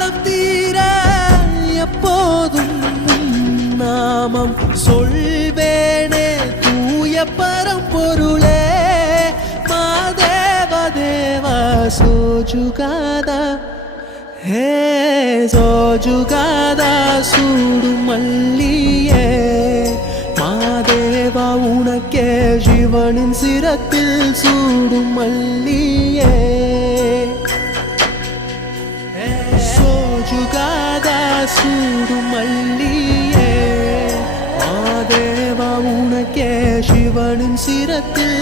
தாளம் தீர எப்போதும் நாமம் சொல்வேனே தூய பரம்பொருளே மாதேவ தேவா சோஜுகாதா ஹே சோஜுகாதா சூடு மல்லியே மாதேவா உனக்கே சிவனின் சிரத்தில் சூடும் மல்லியே சோஜுகாதா சூடும் மல்லியே மாதேவா உனக்கே சிவனின் சிரத்தில்